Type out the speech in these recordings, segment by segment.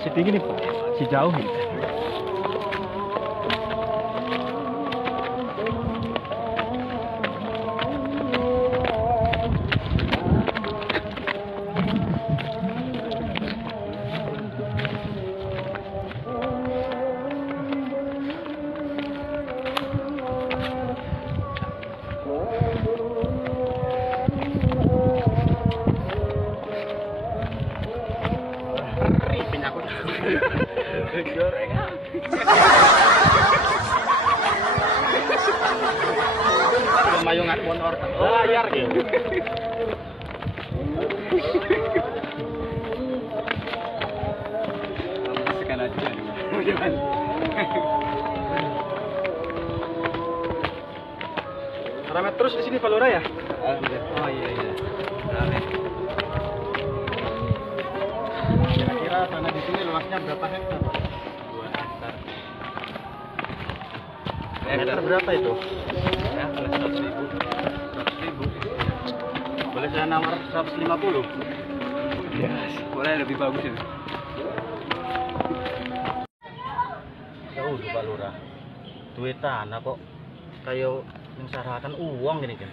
Masih tinggi nih Pak, masih jauh nih. Ripin aku. Gorengan. Mayungan motor. Layar gitu. Sekarang aja. Gimana? Rame terus di sini Palura ya? Oh iya iya. Rame. Kira-kira tanah di sini luasnya berapa hektar? 2 hektar. Hektar berapa itu? Ya, kalau 100.000. 100.000. Boleh saya nawar 150? Ya, boleh lebih bagus ya. Jauh di Palura. Duit tanah kok kayak mensarakan uang gini kan.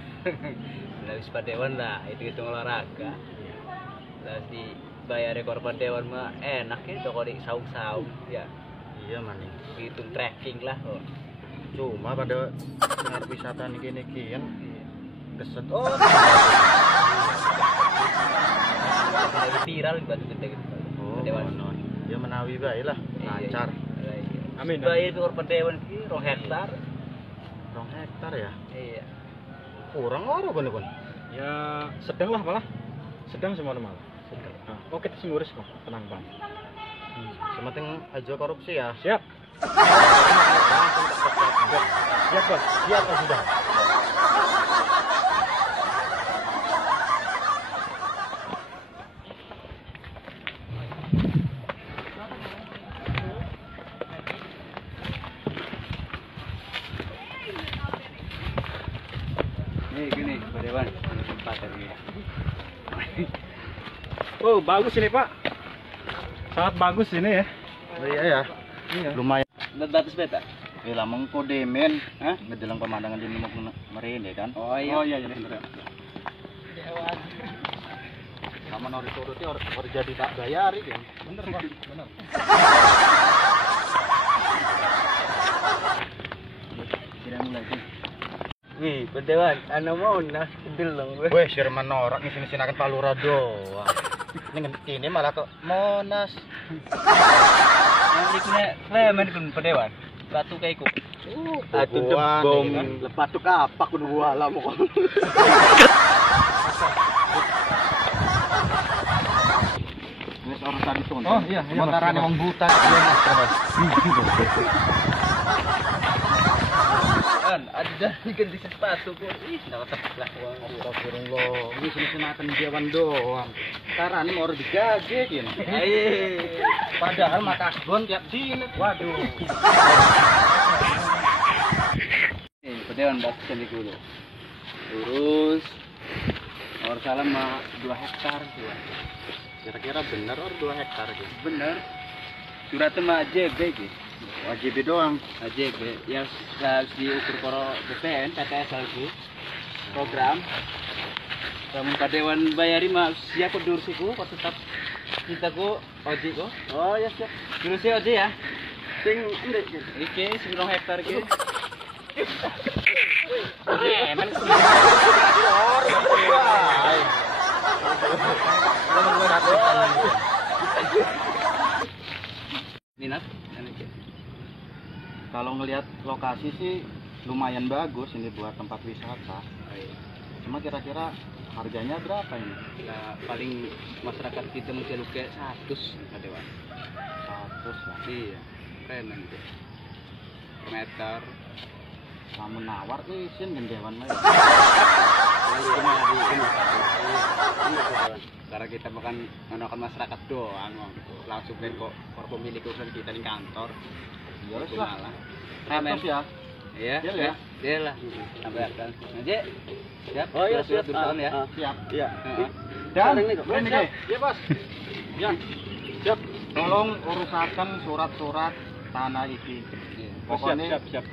Dari Padewan lah, itu hitung olahraga. Terus dibayar korban dewan mah enak ya, toko di saung-saung ya. Iya maning. Hitung trekking lah kok. Cuma pada saat wisata nih gini kian keset. Oh. Lebih viral di Batu Gede gitu. Oh, Dewan. non. Ya menawi bae lah, lancar. Amin. Bayar korban dewan ki 2 hektar. 2 hektar ya. Iya. Kurang ora kon. Ya sedang lah malah, sedang semua malah. Nah, oke sing ngurus kok, tenang Bang. Sementing aja korupsi ya. Siap. Siap Bos, siap Bos sudah. Nih gini, Pak Dewan, tempat ini. Oh bagus ini Pak, sangat bagus ini ya. Oh, iya ya. Iya. Lumayan. Batas beta. Lamang kodemen, Hah? ngedelang pemandangan di Lumuk Merene kan. Oh iya. Oh iya bener. Sama nori turuti or jadi tak bayari kan. Bener Bang, bener. Kira mulai sih. Wih, Pak Dewan, ana mau nah delong we. Weh, Sherman norak nih sini akan Palura doang. Ini malah ke Monas. Nanti kena klemen kun Pak Dewan. Batu kayak ku. Atuh debom. Lepas tuh kapak kudu wala mo kon. Wes orang tadi tuh. Oh iya, iya, Sementara Mas. wong buta. Iya Mas. Kan ada ganti sepatu kok. Ih, enggak teplak wong. Astagfirullah. Ini sini akan dewan doang. Karena mau digaje gini. Aye. Padahal mata asbon tiap dina. Waduh. Eh, Pak Dewan batu candi dulu. Lurus. Nomor salam mah 2 hektar gua. Kira-kira bener or 2 hektar gitu. Bener. Suratnya mah AJB gitu. Wajib doang. AJB yang harus diukur koro BPN, PTS lagi. Program. Kamu Pak Dewan bayari mah siap kok dursiku, kok tetap kita ku oji kok. Oh ya siap. Dursi oji ya. Sing ndek. Iki 9 hektar ki. Men. Minat? Kalau ngelihat lokasi sih lumayan bagus ini buat tempat wisata. Cuma kira-kira harganya berapa ini? Nah, paling masyarakat kita menceluk kayak 100 Pak Dewan. 100 lah. Iya, keren itu. Per meter. Lamun nawar isin gendewan mah. Karena kita bukan menggunakan masyarakat doang, langsung kan kok pemilik urusan kita di kantor. Ya wes Itu lah. malah. 100 ya. Iya, Deal ya? Deal lah. Sampai akan. Aja. Siap. Oh iya siap. Tulisan ya. Siap. Iya. Heeh. Dan Siap. ini Iya, Bos. Ya. Siap. tolong urusakan surat-surat tanah iki. Pokoknya siap.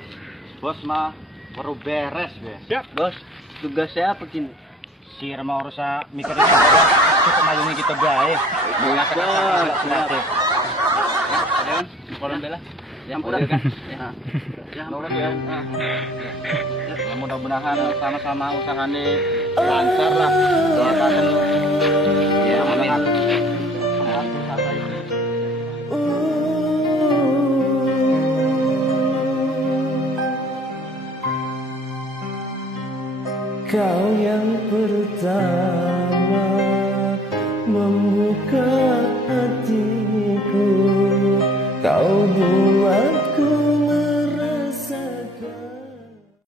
bos mah perlu beres be. Siap. Bos, tugas saya apa kini? Si mau urusan mikirin kita mayungi kita baik. Bos, siap. Dewan, koran bela. Yang pura kan? Ya, Nurut ya. Ya, mudah-mudahan sama-sama usahanya lancar lah. Doakan. Ya, amin. Semua usaha ini. Kau yang pertama membuka hatiku, kau buatku merasakan